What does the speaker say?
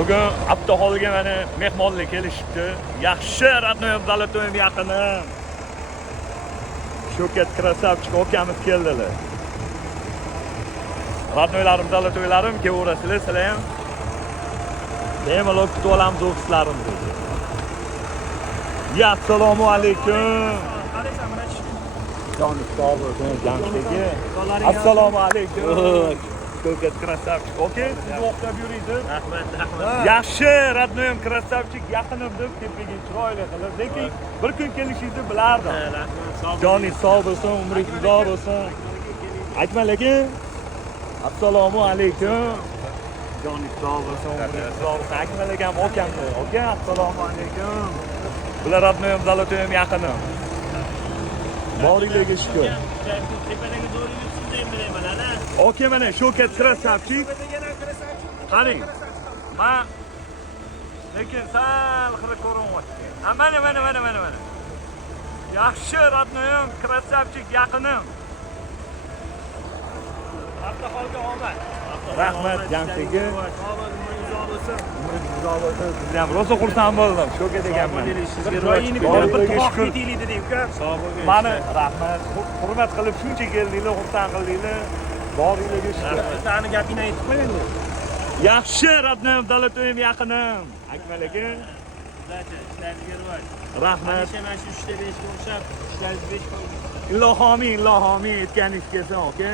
Bugun Abduxolga mana mehmonlar kelishibdi. Yaxshi родноyim Zolotoyim yaqinim. Shukat krasavchik akamiz keldilar. Rodnoylarim, Zolotoylarim, kelaverasizlar, sizlar ham. Bemalol kutib olamiz o'qishlarimni. Ya assalomu alaykum. Jonim sog' bo'lsin, Jamshidga. Assalomu alaykum. Shukat krasavchik. Okay, siz o'qib yurasiz. Rahmat. Yaxshi, родноyim krasavchik yaqinim deb tepaga chiroyli qilib, lekin bir kun kelishingizni bilardim. Rahmat. Joningiz sog' bo'lsin, umringiz uzoq bo'lsin. Aytma lekin. Assalomu alaykum. Joningiz sog' bo'lsin, umringiz uzoq bo'lsin. Aytma lekin okamni. Okay, assalomu alaykum. Bular родноyim Zolotoyim yaqinim. Boringlarga shukr. Tepadagi zo'ringiz sizda ham bilaman, ana. Okay, mana Shukat krasavchik. Qarang. Men lekin sal xira ko'rinyapti. Mana. Yaxshi родноyim krasavchik yaqinim. Abduxolga omad. Rahmat Jamshidga. Sog' Ham rosa xursand bo'ldim. Shukat ekanman. Ro'yini bir to'xtat deylik dedik uka. Sog' bo'ling. Mani rahmat, hurmat qilib shuncha keldinglar, xursand qildinglar. Boringlarga shukr. Sani gapini aytib qo'y endi. Yaxshi родноyim Zolotoyim yaqinim. Akmal aka. Ishlaringizga rivoj. Rahmat. Mana shu 3 ta 5 ga o'xshab, ishlaringiz 5 Ilohomiy aytganingiz kelsin, aka.